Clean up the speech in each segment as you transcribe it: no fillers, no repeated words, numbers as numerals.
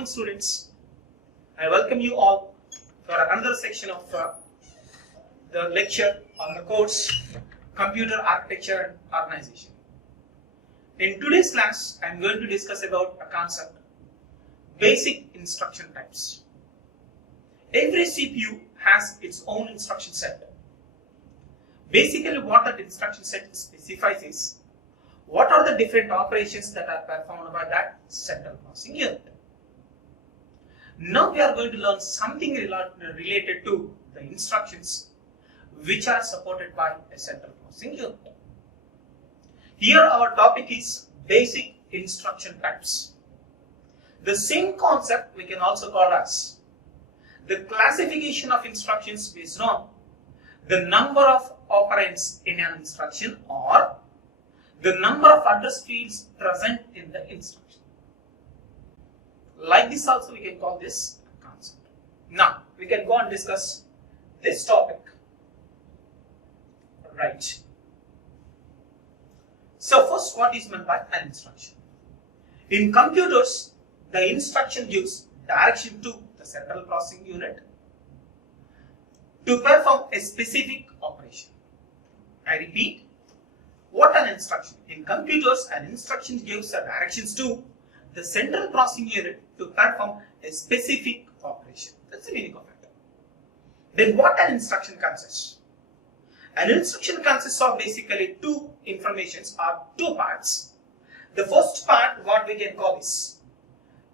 morning, students. I welcome you all for another section of the lecture on the course Computer Architecture and Organization. In today's class, I am going to discuss about a concept, basic instruction types. Every CPU has its own instruction set. Basically, what that instruction set specifies is what are the different operations that are performed by that central processing unit. Now we are going to learn something related to the instructions which are supported by a central processing unit. Here our topic is basic instruction types. The same concept we can also call as the classification of instructions based on the number of operands in an instruction or the number of address fields present in the instruction. Like this also we can call this concept. Now we can go and discuss this topic. Right. So first, what is meant by an instruction? In computers, the instruction gives direction to the central processing unit to perform a specific operation. I repeat, what an instruction? In computers, an instruction gives the directions to the central processing unit to perform a specific operation. That's the meaning of it. Then what an instruction consists? An instruction consists of basically two informations or two parts. The first part, what we can call is,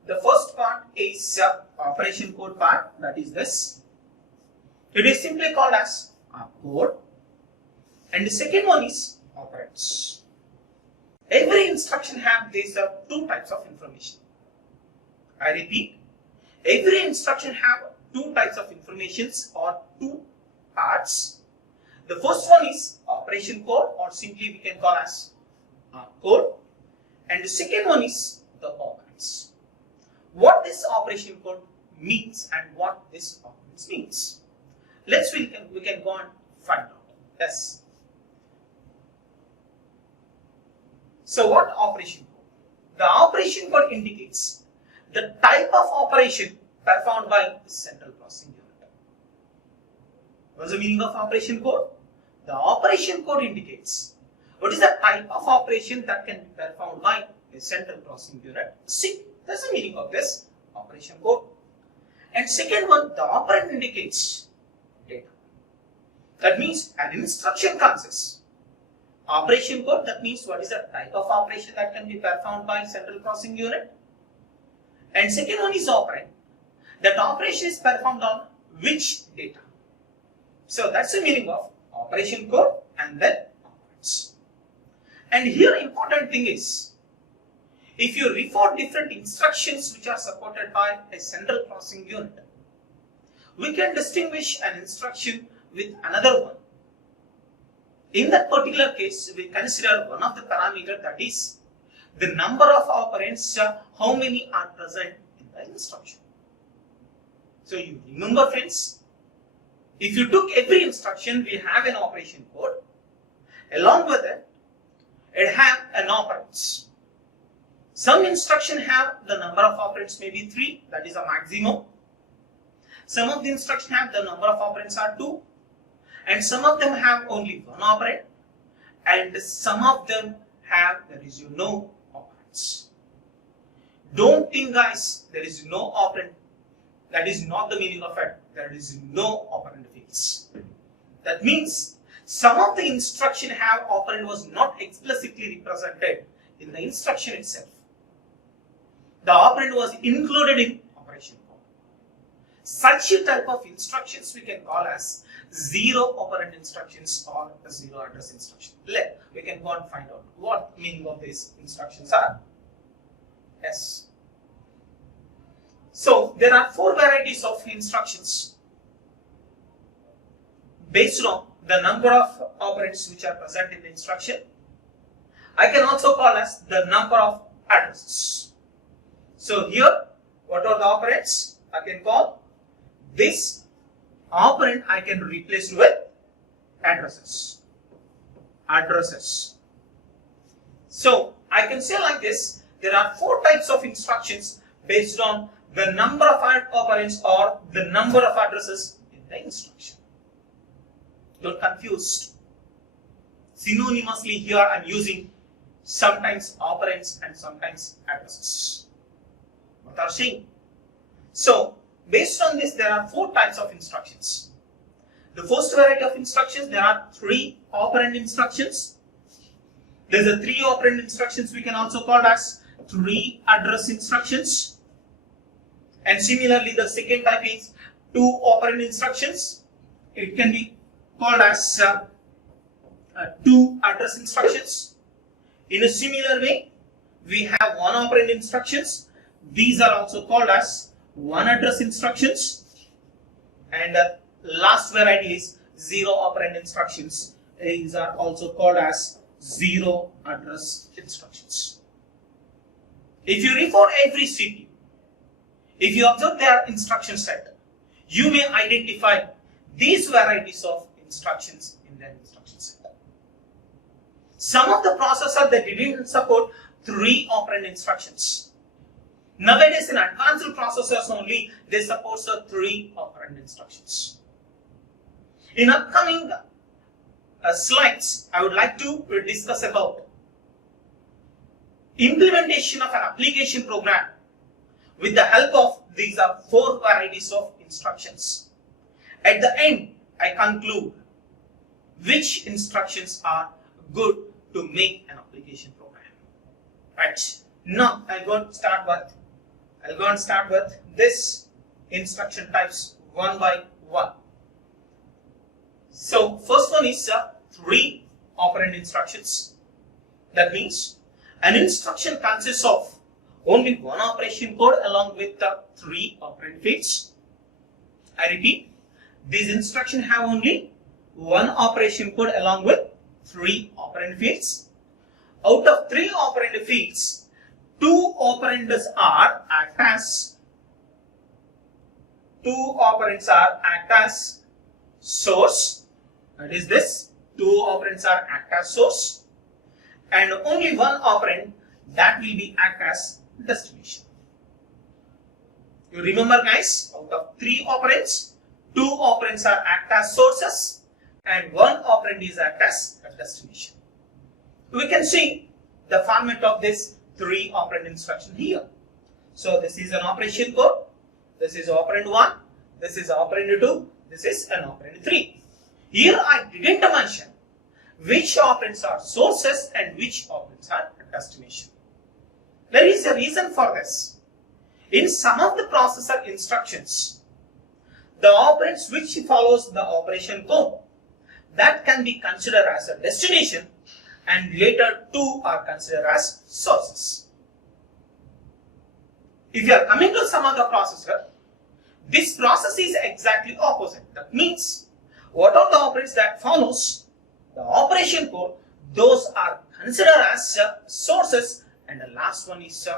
the first part is operation code part, that is this. It is simply called as code. And the second one is operands. Every instruction has these two types of information. I repeat, every instruction has two types of informations or two parts. The first one is operation code, or simply we can call as code, and the second one is the operands. What this operation code means and what this operands means. We can go and find out. Yes. So what operation code? The operation code indicates the type of operation performed by the central processing unit. What is the meaning of operation code? The operation code indicates what is the type of operation that can be performed by a central processing unit. See, that's the meaning of this operation code. And second one, the operand indicates data. That means an instruction consists operation code, that means what is the type of operation that can be performed by central processing unit. And second one is operand. That operation is performed on which data. So that's the meaning of operation code and then operands. And here important thing is, if you refer different instructions which are supported by a central processing unit, we can distinguish an instruction with another one. In that particular case, we consider one of the parameters, that is the number of operands, how many are present in the instruction. So you remember, friends, if you took every instruction, we have an operation code. Along with it have an operands. Some instruction have the number of operands maybe 3, that is a maximum. Some of the instruction have the number of operands are 2. And some of them have only one operand, and some of them have no operands. Don't think, guys, there is no operand. That is not the meaning of it. There is no operand fields. That means some of the instruction have operand was not explicitly represented in the instruction itself. The operand was included in operation code. Such a type of instructions we can call as zero operand instructions or a zero address instruction. We can go and find out what meaning of these instructions are. Yes. So there are 4 varieties of instructions based on the number of operands which are present in the instruction. I can also call as the number of addresses. So here, what are the operands? I can call this operand I can replace with addresses. So I can say like this, there are 4 types of instructions based on the number of operands or the number of addresses in the instruction. Don't confuse. Synonymously here I am using sometimes operands and sometimes addresses. What are saying? So based on this, there are 4 types of instructions. The first variety of instructions, there are 3 operand instructions. There is a 3 operand instructions we can also call as 3 address instructions. And similarly, the second type is 2 operand instructions. It can be called as 2 address instructions. In a similar way, we have 1 operand instructions. These are also called as 1 address instructions. And last variety is 0 operand instructions. These are also called as 0 address instructions. If you refer every CPU, if you observe their instruction set, you may identify these varieties of instructions in their instruction set. Some of the processors that didn't support 3 operand instructions. Nowadays in advanced processors only, they support 3 operand instructions. In upcoming slides, I would like to discuss about implementation of an application program with the help of these 4 varieties of instructions. At the end, I conclude which instructions are good to make an application program. Right. Now I'll go and start with this instruction types one by one. So first one is 3 operand instructions. That means an instruction consists of only 1 operation code along with 3 operand fields. I repeat, these instructions have only 1 operation code along with 3 operand fields. Out of 3 operand fields, 2 operands are act as source. That is this. 2 operands are act as source, and only 1 operand that will be act as destination. You remember, guys, out of 3 operands, 2 operands are act as sources, and 1 operand is act as a destination. We can see the format of this 3 operand instruction here. So this is an operation code. This is operand 1. This is operand 2. This is an operand 3. Here I didn't mention which operands are sources and which operands are destination. There is a reason for this. In some of the processor instructions, the operands which follows the operation code, that can be considered as a destination, and later 2 are considered as sources. If you are coming to some other processor, this process is exactly opposite. That means what are the operands that follows the operation code, those are considered as sources, and the last one is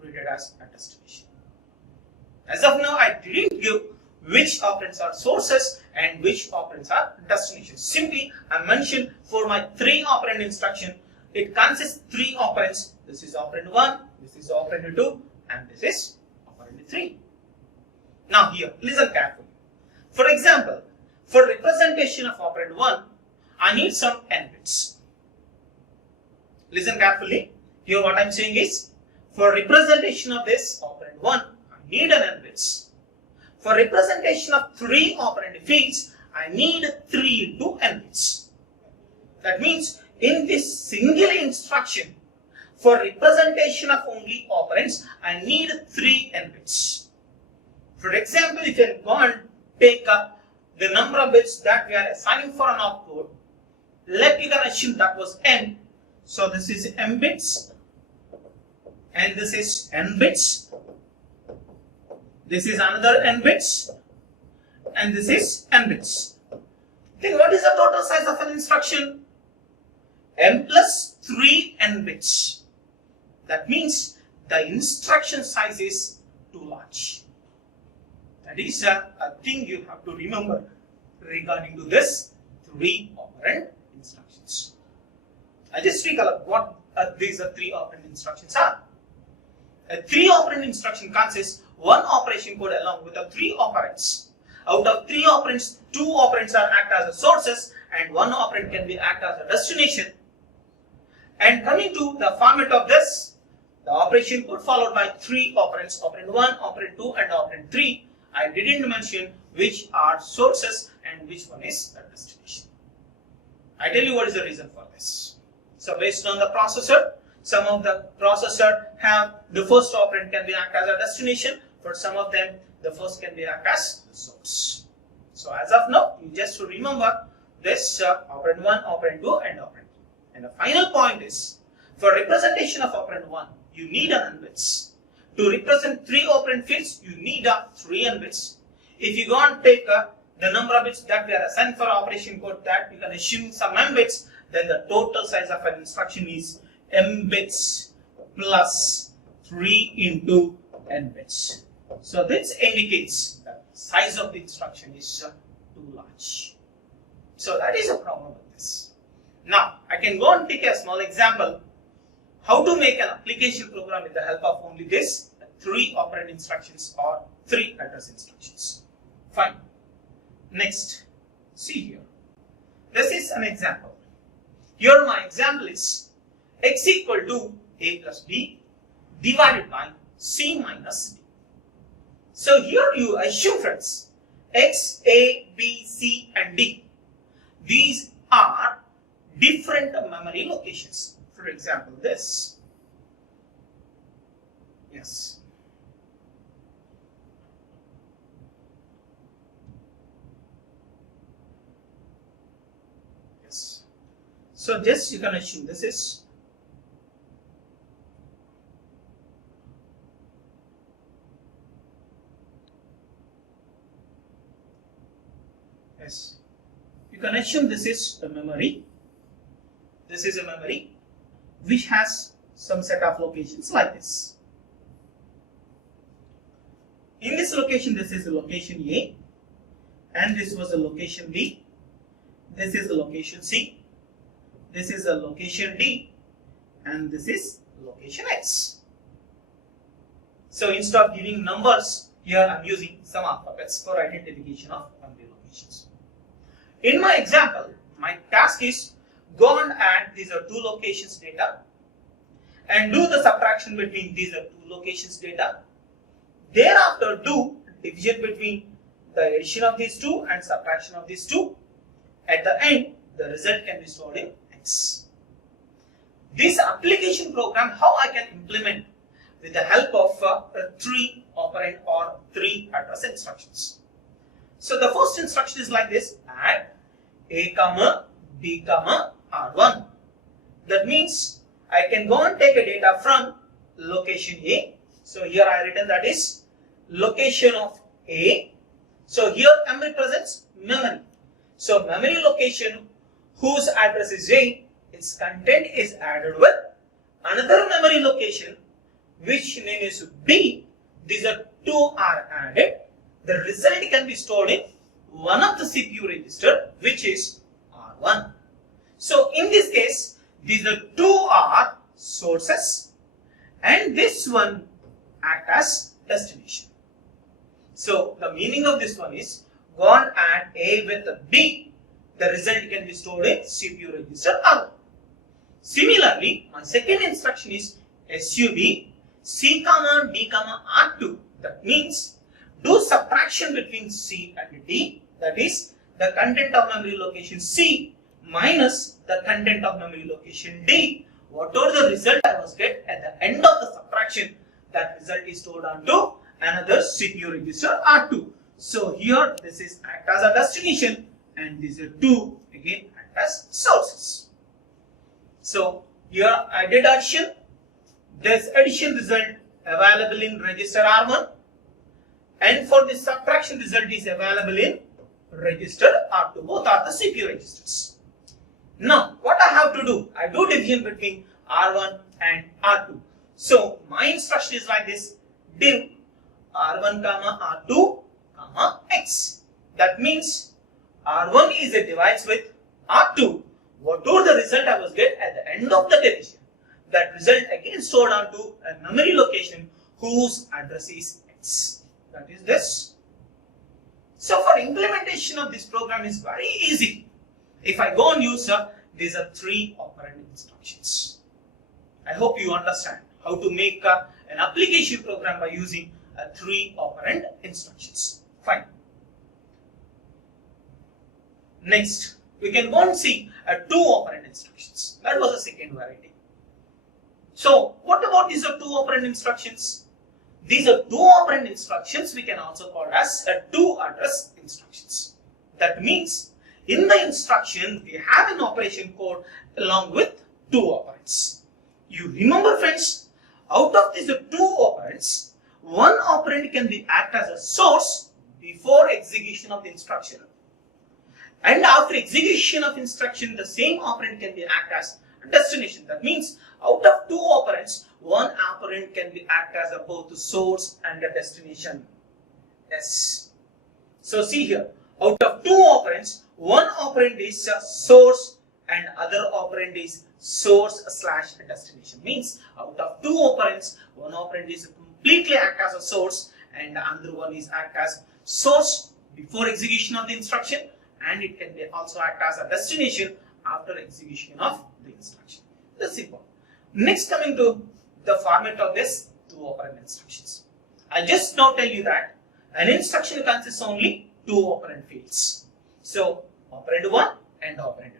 treated as a destination. As of now, I didn't give which operands are sources and which operands are destinations. Simply, I mentioned for my 3 operand instruction, it consists 3 operands. This is operand 1, this is operand 2, and this is operand 3. Now here, listen carefully. For example, for representation of operand 1, I need some n bits. Listen carefully. Here what I am saying is, for representation of this operand 1, I need an n bits. For representation of 3 operand fields, I need 3 into n bits. That means in this single instruction, for representation of only operands, I need 3 n bits. For example, if you go and take the number of bits that we are assigning for an opcode, let you can assume that was n. So this is m bits, and this is n bits. This is another n bits, and this is n bits. Then what is the total size of an instruction? M plus 3 n bits. That means the instruction size is too large. That is a thing you have to remember regarding to this 3 operand instructions. I just recollect what these 3 operand instructions are. A 3 operand instruction consists one operation code along with the 3 operands. Out of 3 operands, 2 operands are act as the sources and 1 operand can be act as a destination. And coming to the format of this, the operation code followed by 3 operands, operand 1, operand 2 and operand 3. I didn't mention which are sources and which one is the destination. I tell you what is the reason for this. So based on the processor, some of the processor have the first operand can be act as a destination. For some of them, the first can be act as the source. So as of now, you just remember this operand 1, operand 2 and operand 3. And the final point is, for representation of operand 1, you need an n bits. To represent 3 operand fields, you need 3 n bits. If you go and take the number of bits that we are assigned for operation code, that you can assume some m bits, then the total size of an instruction is m bits plus 3 into n bits. So this indicates that the size of the instruction is too large. So that is a problem with this. Now I can go and take a small example how to make an application program with the help of only this 3 operand instructions or 3 address instructions. Fine. Next, see here. This is an example. Here my example is x equal to a plus b divided by c minus d. So here you assume, friends, x, a, b, c and d. These are different memory locations. For example, this. Yes. Yes. So just you can assume this is yes. You can assume this is a memory. This is a memory which has some set of locations like this. In this location, this is the location A, and this was the location B. This is the location C. This is the location D, and this is location X. So instead of giving numbers, here I am using some alphabets for identification of memory locations. In my example, my task is go and add these are 2 locations data and do the subtraction between these are 2 locations data. Thereafter do division between the addition of these 2 and subtraction of these 2. At the end, the result can be stored in X. This application program, how I can implement with the help of 3 operand or 3 address instructions. So the first instruction is like this: add a comma b comma r1. That means I can go and take a data from location A. So here I written that is location of A. So here M represents memory. So memory location whose address is A, its content is added with another memory location which name is B. These are 2 are added. The result can be stored in one of the CPU register which is R1. So in this case, these are 2 are sources and this one act as destination. So the meaning of this one is go and add A with B. The result can be stored in CPU register R1. Similarly, my second instruction is SUB C comma D comma R2. That means do subtraction between C and D. That is the content of memory location C minus the content of memory location D. Whatever the result I was get at the end of the subtraction, that result is stored onto another CPU register R2. So here this is act as a destination and these are 2 again act as sources. So here I did addition. This addition result available in register R1 and for this subtraction result is available in register R2. Both are the CPU registers. Now what I have to do? I do division between R1 and R2. So my instruction is like this: div R1 comma R2 comma X. That means R1 is a divides with R2. Whatever the result I was get at the end of the division, that result again stored onto a memory location whose address is operations. That is this. So for implementation of this program is very easy. If I go on user, these are 3 operand instructions. I hope you understand how to make an application program by using 3 operand instructions. Fine. Next, we can go and see 2 operand instructions. That was the second variety. So what about these 2 operand instructions? These are 2 operand instructions we can also call as 2 address instructions. That means in the instruction we have an operation code along with 2 operands. You remember friends, out of these 2 operands, one operand can be act as a source before execution of the instruction, and after execution of instruction the same operand can be act as a destination. That means out of 2 operands, one operand can be act as both the source and the destination. Yes. So see here, out of 2 operands, one operand is source and other operand is source slash destination. Means out of 2 operands, one operand is completely act as a source and another one is act as source before execution of the instruction, and it can be also act as a destination after execution of the instruction. That's simple. Next, coming to the format of this 2 operand instructions. I just now tell you that an instruction consists only 2 operand fields. So operand 1 and operand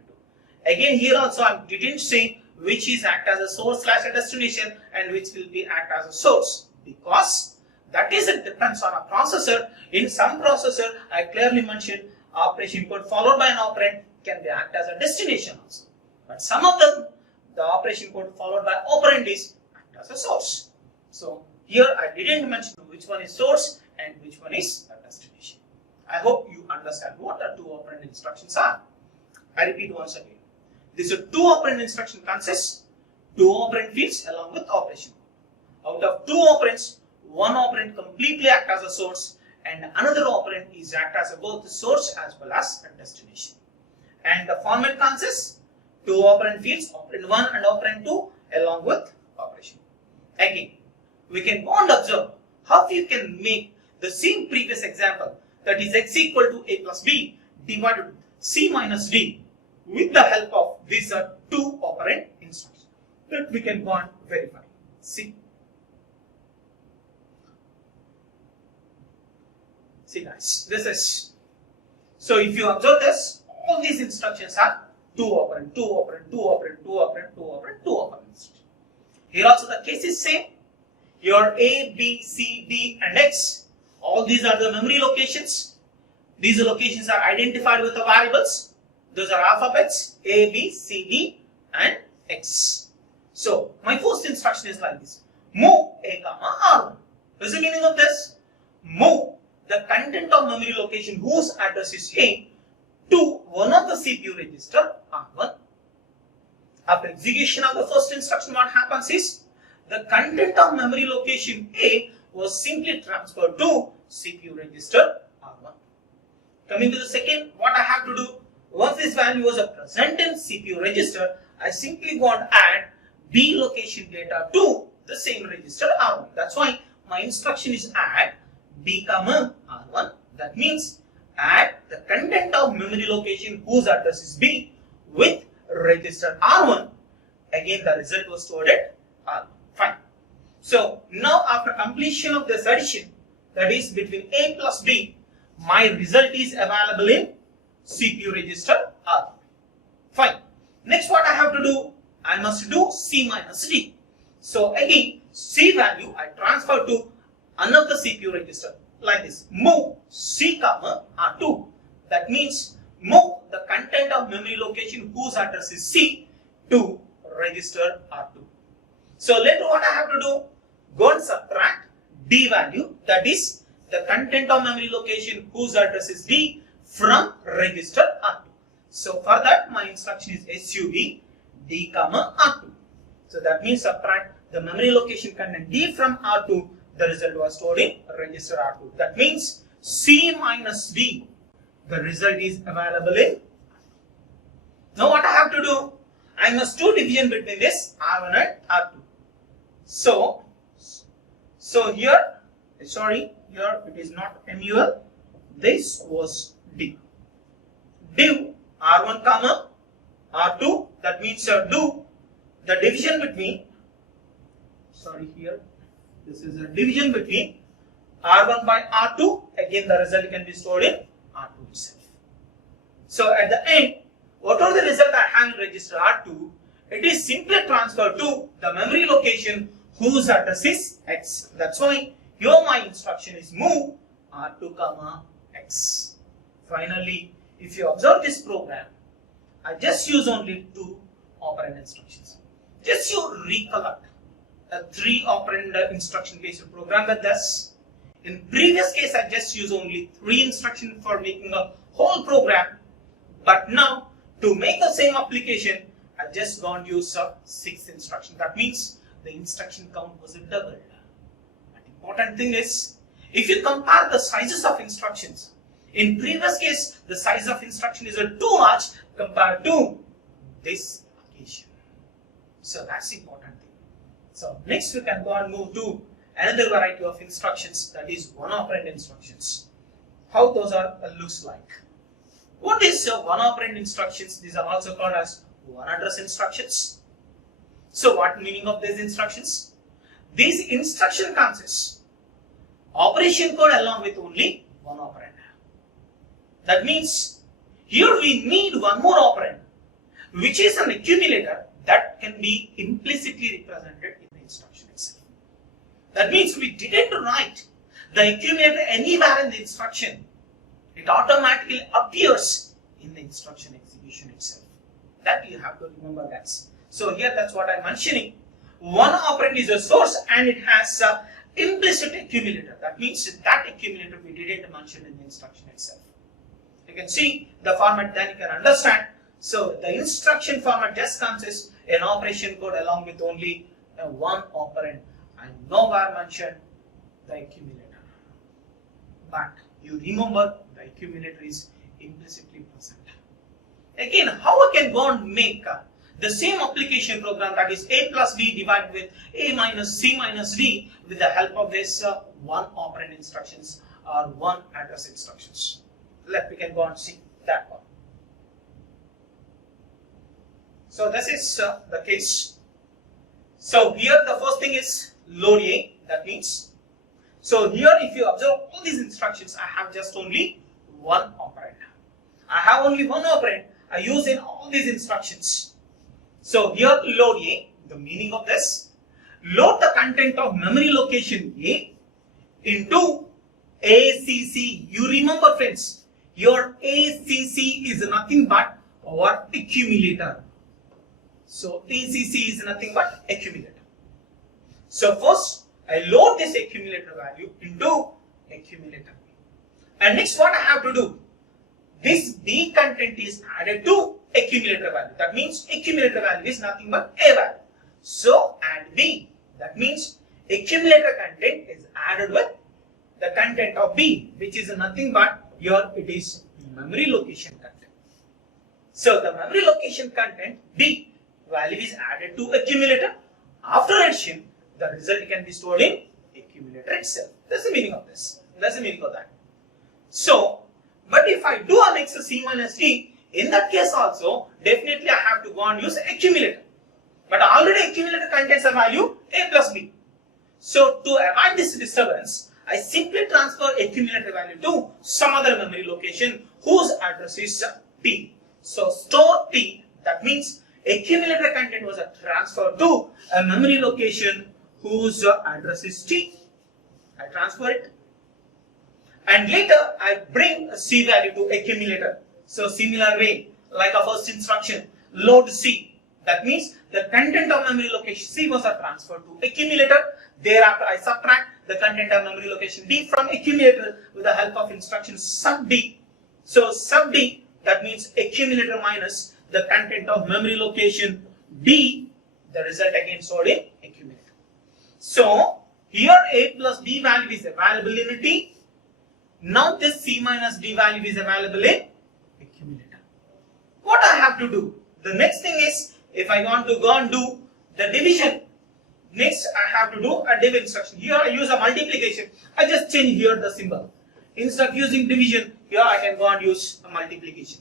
2. Again here also I didn't say which is act as a source slash a destination and which will be act as a source, because that is it depends on a processor. In some processor I clearly mentioned operation code followed by an operand can be act as a destination also. But some of them, the operation code followed by operand is act as a source. So here I didn't mention which one is source and which one is a destination. I hope you understand what the 2 operand instructions are. I repeat once again. These are 2 operand instruction consists 2 operand fields along with operation code. Out of 2 operands, one operand completely act as a source and another operand is act as both the source as well as a destination. And the format consists 2 operand fields, operand 1 and operand 2 along with operation. Again, we can go and observe how you can make the same previous example, that is x equal to a plus b divided with c minus d, with the help of these 2 operand instructions. That we can go and verify. See guys, this is, so if you observe this, all these instructions are 2 operand, 2 operand, 2 operand, 2 operand, 2 operand, 2 operand. Here also the case is same. Your A, B, C, D and X, all these are the memory locations. These locations are identified with the variables. Those are alphabets A, B, C, D and X. So my first instruction is like this: move A, R1. What is the meaning of this? Move the content of memory location whose address is A to one of the CPU register R1. After execution of the first instruction, what happens is the content of memory location A was simply transferred to CPU register R1. Coming to the second, what I have to do, once this value was present in CPU register, I simply go and add B location data to the same register R1. That's why my instruction is add B, R1. That means add the content of memory location whose address is B with register R1. Again, the result was stored at R1. Fine. So now after completion of this addition, that is between A plus B, my result is available in CPU register R1. Fine. Next, what I have to do? I must do C minus D. So again, C value I transfer to another CPU register like this: move C, R2. That means move the content of memory location whose address is C to register R2. So later what I have to do? Go and subtract D value, that is the content of memory location whose address is D from register R2. So for that my instruction is SUB D, R2. So that means subtract the memory location content D from R2. The result was stored in register R2. That means C minus D, the result is available in. Now what I have to do? I must do division between this R1 and R2. So here, sorry, here it is not MUL, this was div. Div R1 comma R2, that means do the division between, this is a division between R1 by R2, again the result can be stored in R2 itself. So at the end, whatever the result I have in register R2, it is simply transferred to the memory location whose address is X. That's why here my instruction is move R2 comma X. Finally, if you observe this program, I just use only 2 operand instructions. Just you recollect a 3 operand instruction based program with this. In previous case, I just use only 3 instructions for making a whole program. But now, to make the same application, I just going to use 6 instructions. That means the instruction count was doubled. But important thing is, if you compare the sizes of instructions, in previous case, the size of instruction is too large compared to this occasion. So that's important thing. So next we can go and move to another variety of instructions, that is one operand instructions. How those are looks like. What is one operand instructions? These are also called as one address instructions. So what meaning of these instructions? These instruction consists operation code along with only one operand. That means here we need one more operand, which is an accumulator that can be implicitly represented in the instruction itself. That means we didn't write the accumulator anywhere in the instruction. It automatically appears in the instruction execution itself. That you have to remember, guys. So here that's what I'm mentioning. One operand is a source and it has an implicit accumulator. That means that accumulator we didn't mention in the instruction itself. You can see the format, then you can understand. So the instruction format just consists an operation code along with only one operand and nowhere mention the accumulator. But you remember the accumulator is implicitly present. Again, how I can go and make the same application program, that is A plus B divided with A minus C minus D, with the help of this one operand instructions or one address instructions. We can go and see that one. So this is the case. So here the first thing is load A, that means. So here if you observe all these instructions, I have just only one operand. I have only one operand I use in all these instructions. So here load A, the meaning of this, load the content of memory location A into ACC. You remember, friends, your ACC is nothing but our accumulator. So ACC is nothing but accumulator. So first I load this accumulator value into accumulator. And next what I have to do? This B content is added to accumulator value. That means accumulator value is nothing but A value. So add B. That means accumulator content is added with the content of B, which is nothing but here it is memory location content. So the memory location content B value is added to accumulator. After addition, the result can be stored in accumulator itself. That's the meaning of this. That's the meaning of that. So, but if I do a next C minus D, in that case also, definitely I have to go and use accumulator. But already accumulator contains a value A plus B. So to avoid this disturbance, I simply transfer accumulator value to some other memory location whose address is T. So store T, that means accumulator content was transferred to a memory location whose address is T. I transfer it. And later I bring a C value to accumulator. So similar way, like a first instruction, load C. That means the content of memory location C was transferred to accumulator. Thereafter I subtract the content of memory location D from accumulator with the help of instruction sub D. So sub D, that means accumulator minus the content of memory location D, the result again stored in accumulator. So here A plus B value is available in T. Now this C minus D value is available in accumulator. What I have to do? The next thing is, if I want to go and do the division, Next, I have to do a div instruction. Here I use a multiplication. I just change here the symbol. Instead of using division, here I can go and use a multiplication.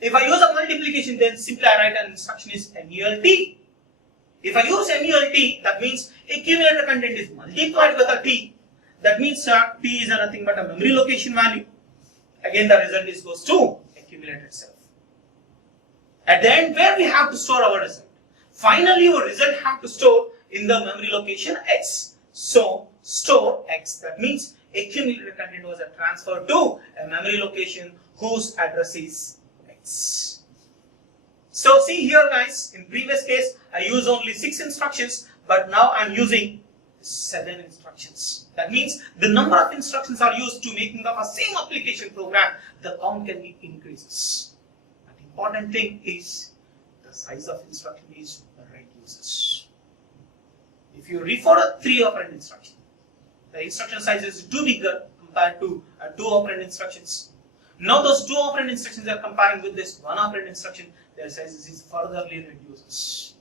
If I use a multiplication, then simply I write an instruction is MULT. If I use MULT, that means accumulator content is multiplied with a T. That means T is nothing but a memory location value. Again, the result is goes to accumulator itself. At the end, where we have to store our result. Finally, our result have to store in the memory location X. So, store X. That means accumulator content was transferred to a memory location whose address is X. So, see here guys, in previous case, I used only 6 instructions, but now I am using 7 instructions. That means the number of instructions are used to making up a same application program, the count can be increases. The important thing is the size of instruction is the right uses. If you refer a 3 operand instruction, the instruction size is too bigger compared to 2 operand instructions. Now those 2 operand instructions are comparing with this 1 operand instruction, their sizes is furtherly reduces.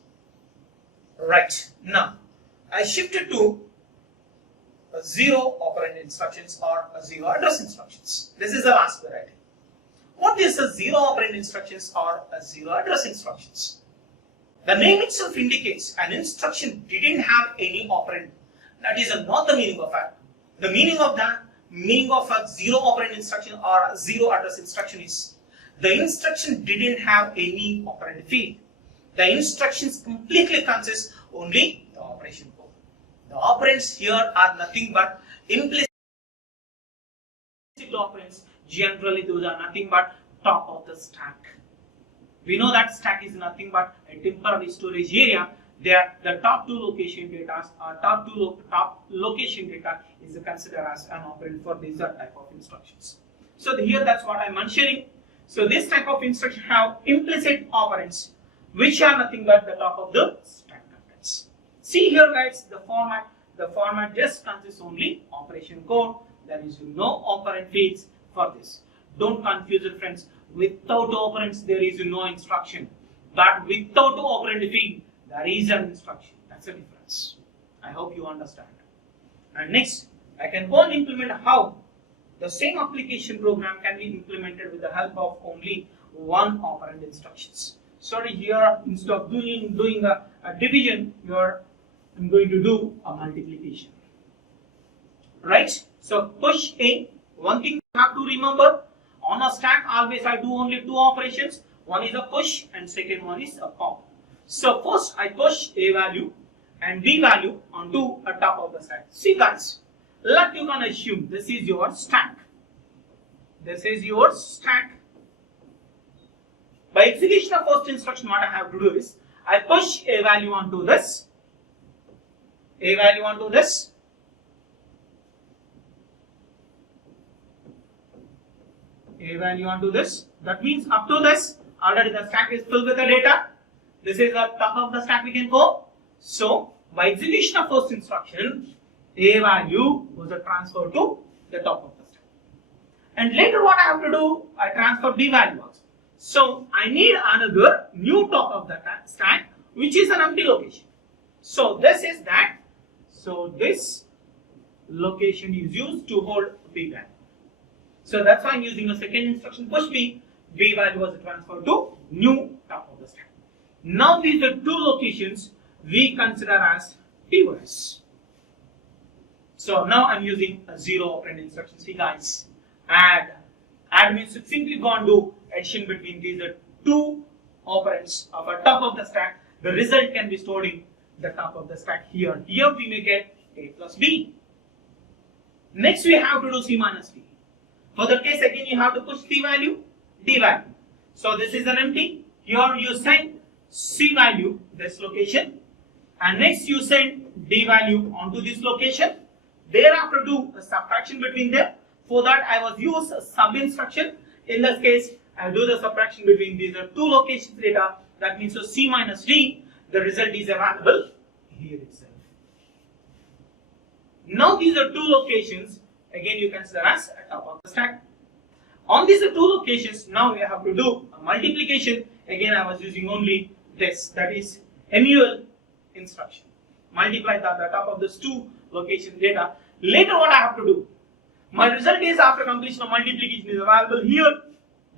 Right, now I shifted to a 0 operand instructions or a 0 address instructions. This is the last variety. What is a 0 operand instructions or a 0 address instructions? The name itself indicates an instruction didn't have any operand. That is not the meaning of it. The meaning of a 0 operand instruction or a 0 address instruction is the instruction didn't have any operand field. The instructions completely consist only the operation code. The operands here are nothing but implicit operands. Generally, those are nothing but top of the stack. We know that stack is nothing but a temporary storage area. There, the top 2 location data or top location data is considered as an operand for these type of instructions. So here that's what I'm mentioning. So this type of instruction have implicit operands, which are nothing but the top of the stack contents. See here, guys, the format just consists only operation code. There is no operand fields for this. Don't confuse it, friends. Without operands, there is no instruction. But without operand field, there is an instruction. That's the difference. I hope you understand. And next, I can go and implement how the same application program can be implemented with the help of only 1 operand instructions. Sorry, here instead of doing a division, I'm going to do a multiplication. Right? So push A. One thing you have to remember, on a stack always I do only 2 operations. One is a push and second one is a pop. So first I push A value and B value onto a top of the stack. See guys, let you can assume this is your stack. This is your stack. By execution of first instruction, what I have to do is I push A value onto this, A value onto this, A value onto this. That means up to this, already the stack is filled with the data. This is the top of the stack we can go. So by execution of first instruction, A value was transferred to the top of the stack. And later what I have to do, I transfer B value also. So I need another new top of the stack, which is an empty location. So this is that. So this location is used to hold B value. So that's why I'm using a second instruction push B. B value was transferred to new top of the stack. Now these are 2 locations we consider as TOS. So now I'm using a 0 operand instruction. See guys, add. Add means to simply go and do addition between these 2 operands of a top of the stack. The result can be stored in the top of the stack here. Here we may get A plus B. Next we have to do C minus B. For that case again you have to push C value, D value. So this is an empty. Here you send C value this location, and next you send D value onto this location. Thereafter do a subtraction between them. For that I was use a sub instruction. In this case I will do the subtraction between these 2 locations data. That means so C minus D, the result is available here itself. Now these are 2 locations. Again you consider as a top of the stack. On these 2 locations, now we have to do a multiplication. Again I was using only this, that is MUL instruction. multiply the top of this two location data. Later what I have to do? My result is after completion of multiplication is available here.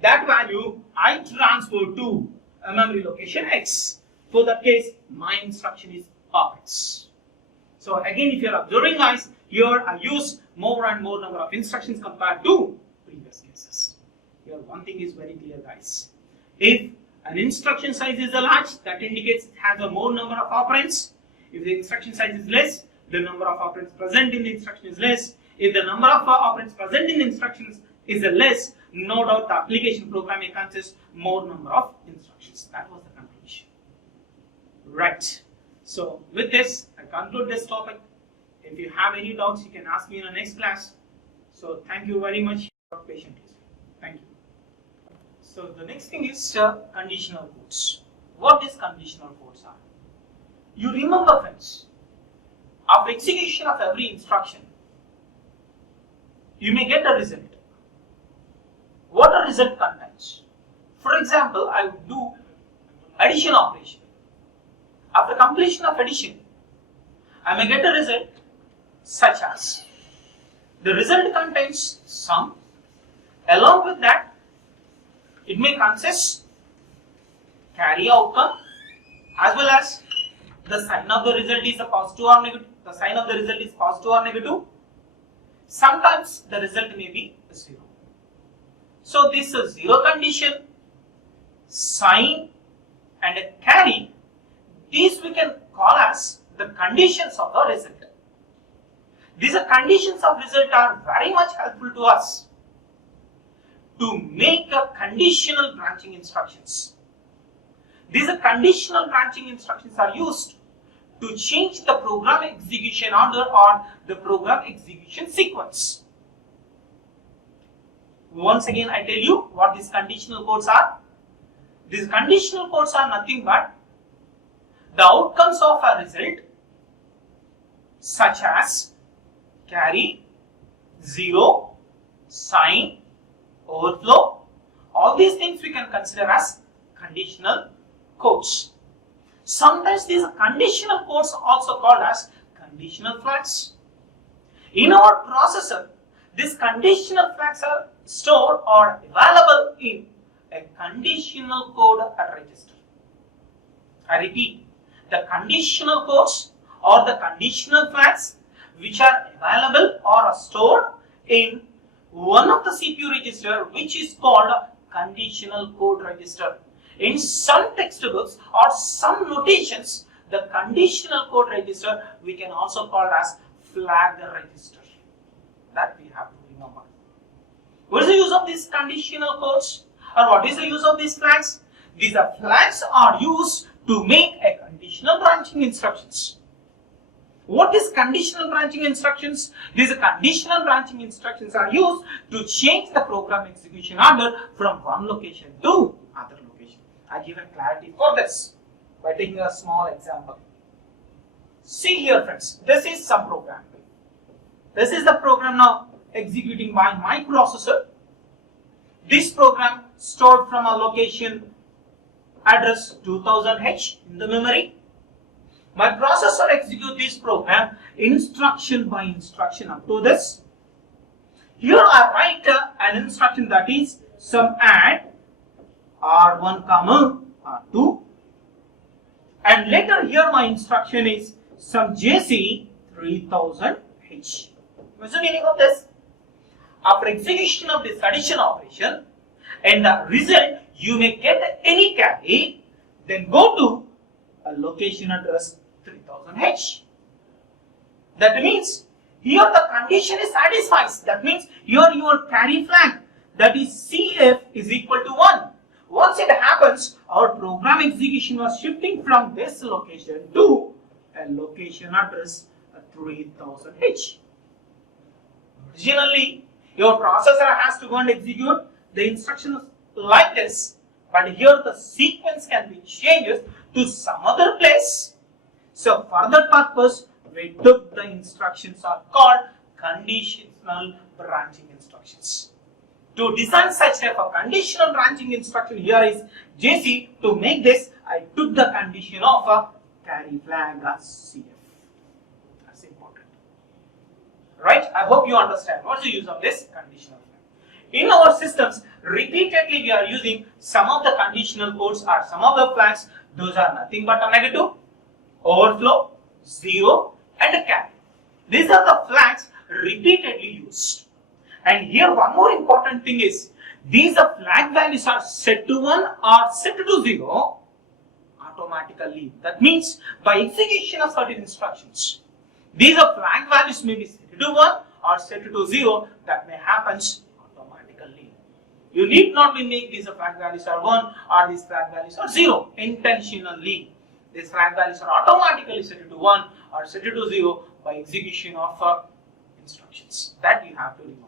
That value I transfer to a memory location X. For that case, my instruction is operates. So again, if you are observing guys, here I use more and more number of instructions compared to previous cases. Here one thing is very clear guys. If an instruction size is a large, that indicates it has a more number of operands. If the instruction size is less, the number of operands present in the instruction is less. If the number of operands present in the instructions is less, no doubt the application programming consists more number of instructions. That was the conclusion. Right. So with this, I conclude this topic. If you have any doubts, you can ask me in the next class. So thank you very much for patiently. Thank you. So the next thing is conditional codes. What these conditional codes are? You remember friends, after execution of every instruction, you may get a result. What a result contains? For example, I would do addition operation. After completion of addition, I may get a result such as the result contains sum. Along with that, it may consist carry outcome as well as the sign of the result is a positive or negative. The sign of the result is positive or negative. Sometimes the result may be 0. So this is 0 condition, sign and a carry. These we can call as the conditions of the result. These conditions of result are very much helpful to us to make a conditional branching instructions. These conditional branching instructions are used to change the program execution order or the program execution sequence. Once again, I tell you what these conditional codes are. These conditional codes are nothing but the outcomes of a result such as carry, 0, sign, overflow. All these things we can consider as conditional codes. Sometimes these conditional codes are also called as conditional flags. In our processor, these conditional flags are stored or available in a conditional code register. I repeat, the conditional codes or the conditional flags which are available or are stored in one of the CPU register which is called conditional code register. In some textbooks or some notations, the conditional code register we can also call as flag register. That we have to remember. What is the use of these conditional codes or what is the use of these flags? These flags are used to make a conditional branching instructions. What is conditional branching instructions? These conditional branching instructions are used to change the program execution order from one location to other location. I give a clarity for this by taking a small example. See here friends, this is some program. This is the program now executing by my processor. This program stored from a location address 2000H in the memory. My processor executes this program instruction by instruction up to this. Here I write an instruction that is some add R1 comma R2 and later here my instruction is some JC 3000H. What's the meaning of this? After execution of this addition operation and the result you may get any carry, then go to a location address 3000H. That means here the condition is satisfied. That means here your carry flag that is CF is equal to 1. Once it happens, our program execution was shifting from this location to a location address 3000H. Originally, your processor has to go and execute the instructions like this, but here the sequence can be changed to some other place. So for that purpose, we took the instructions are called conditional branching instructions. To design such type of conditional branching instruction, here is JC. To make this, I took the condition of a carry flag as CF. Right? I hope you understand what's the use of this conditional flag. In our systems, repeatedly we are using some of the conditional codes or some of the flags. Those are nothing but a negative, overflow, zero, and a carry. These are the flags repeatedly used. And here one more important thing is, these flag values are set to 1 or set to 0 automatically. That means by execution of certain instructions, these flag values may be set to 1 or set to 0. That may happen automatically. You need not be make these flag values are 1 or these flag values are 0 intentionally. These flag values are automatically set to 1 or set to 0 by execution of instructions. That you have to remember.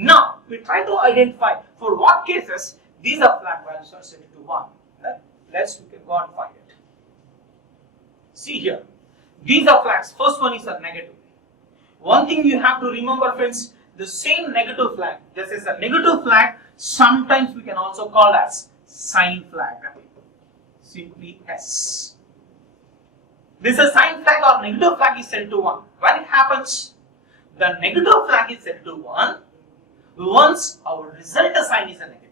Now, we try to identify for what cases these flag values are set to 1. Let's go and find it. See here, these are flags. First one is a negative. One thing you have to remember, friends, the same negative flag. This is a negative flag. Sometimes we can also call as sign flag. Simply S. This is a sign flag or negative flag is set to 1. When it happens, the negative flag is set to 1 once our result sign is a negative.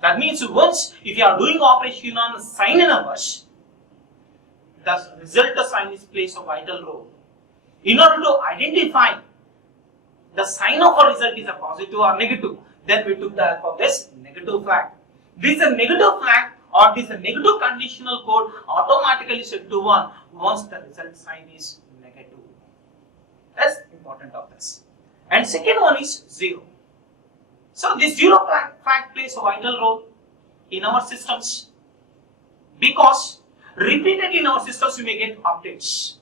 That means once if you are doing operation on sign numbers, the result sign is plays a vital role. In order to identify the sign of a result is a positive or negative, then we took the help of this negative flag. This is a negative flag or this is a negative conditional code automatically set to 1 once the result sign is negative. That's important of this. And second one is 0. So this 0 flag plays a vital role in our systems because repeatedly in our systems we may get updates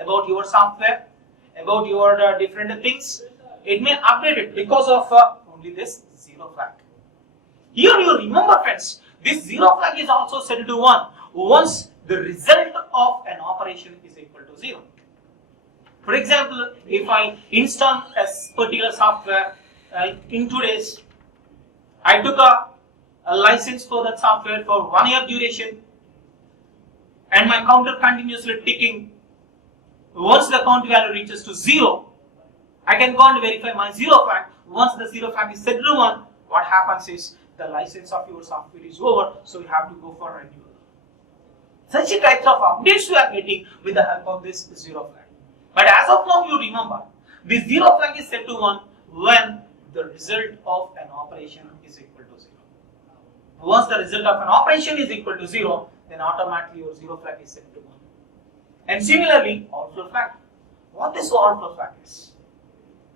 about your software, about your different things. It may update it because of only this 0 flag. Here you remember, friends, this 0 flag is also set to 1 once the result of an operation is equal to 0. For example, if I install a particular software in 2 days, I took a license for that software for 1 year duration, and my counter continuously ticking. Once the count value reaches to 0, I can go and verify my 0 flag. Once the 0 flag is set to 1, what happens is the license of your software is over, so you have to go for renewal. Such types of updates we are getting with the help of this 0 flag. But as of now, you remember, this 0 flag is set to 1 when the result of an operation is equal to 0. Once the result of an operation is equal to 0, then automatically your 0 flag is set to 1. And similarly, overflow flag. What this overflow flag is?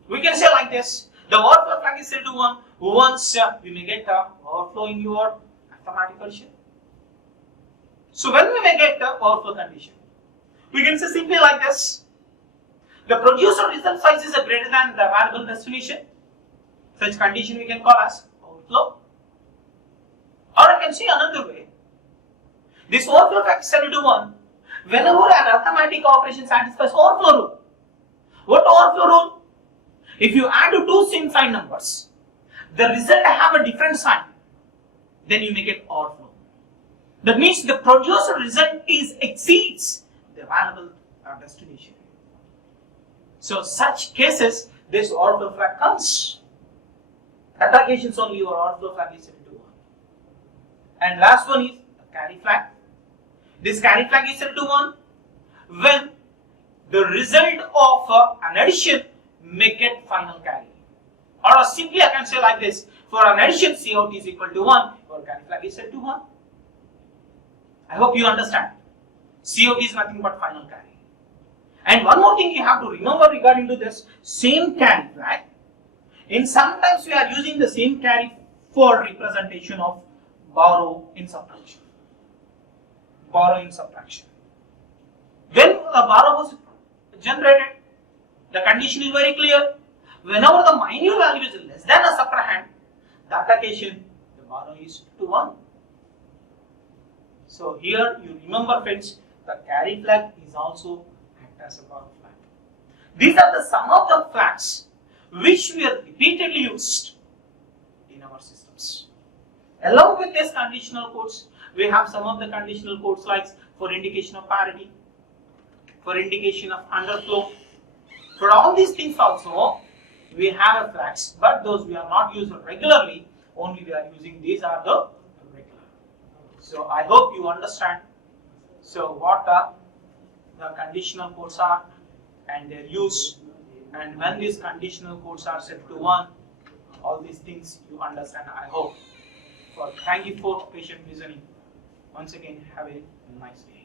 We can say like this, the overflow flag is set to 1 once you may get the overflow in your mathematical shell. So when we may get the overflow condition, we can say simply like this. The producer result size is greater than the available destination. Such condition we can call as overflow. Or I can say another way. This overflow flag is set to 1 whenever an arithmetic operation satisfies overflow rule. What overflow rule? If you add two same sign numbers, the result have a different sign, then you make it overflow. That means the producer result exceeds the available destination. So such cases, this overflow flag comes. That occasions only your overflow flag is set to 1. And last one is a carry flag. This carry flag is set to 1 when the result of an addition may get final carry. Or simply I can say like this, for an addition COT is equal to 1, your carry flag is set to 1. I hope you understand. COT is nothing but final carry. And one more thing you have to remember regarding to this same carry flag. In sometimes we are using the same carry for representation of borrow in subtraction. Borrow in subtraction. When a borrow was generated, the condition is very clear. Whenever the minute value is less than a subtrahend, that occasion the borrow is to 1. So here you remember, friends, the carry flag is also act as a borrow flag. These are the some of the flags which we are repeatedly used in our systems. Along with these conditional codes, we have some of the conditional codes like for indication of parity, for indication of underflow, For all these things also, we have a flags, but those we are not using regularly, only we are using these are the regular. So I hope you understand. So what the conditional codes are and their use, and when these conditional codes are set to 1, all these things you understand, I hope. So thank you for patient listening. Once again, have a nice day.